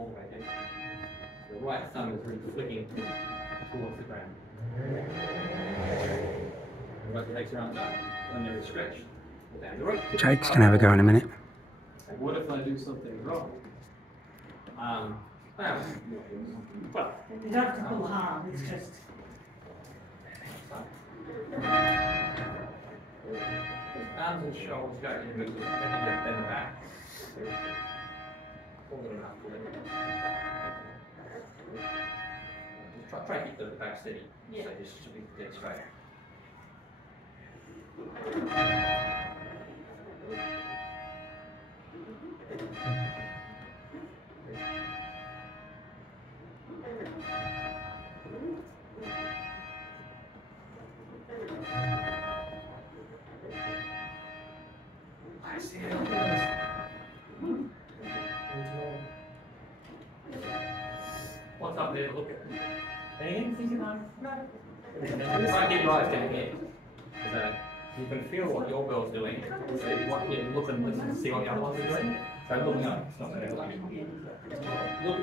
all the way down. The right thumb is really flicking towards the ground. The right takes your arms up, and there is stretch. Down the rope. Jake's going to have a go in a minute. What if I do something wrong? Well, you don't have to pull hard, it's just... Arms and shoulders go in the middle, then you bend back. Pull it enough, pull it. Just try to keep the back steady. Yeah. So just to be dead straight. I see it. What's up there? Look at it. Anything about it? No. Try to keep your eyes down here. You can feel what your girl's doing. So you want to look and listen and see what the other ones are doing. So looking up, it's not going to look. Look.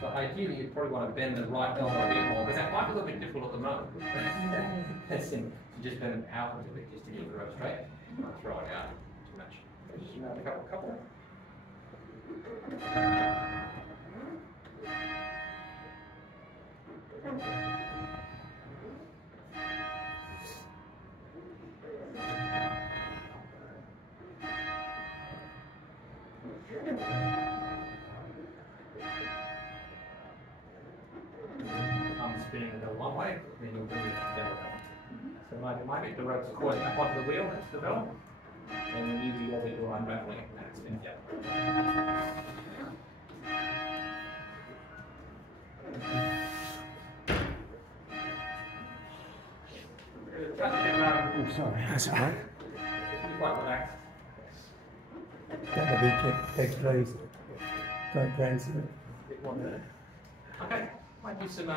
So ideally, you probably want to bend the right elbow a bit more, because that might be a little bit difficult at the moment. That's in. So just bend it out a little bit, just to keep the rope straight. Not throw it out too much. Just another couple. Spinning it a long way, then you'll bring it down. So maybe the ropes are caught up onto the wheel, that's the bell. And then usually you'll be unraveling it and that's spins out. Oh, sorry, that's all right. Quite relaxed. Get the big kick, please. Don't crazy. Bit more there. Okay, might do some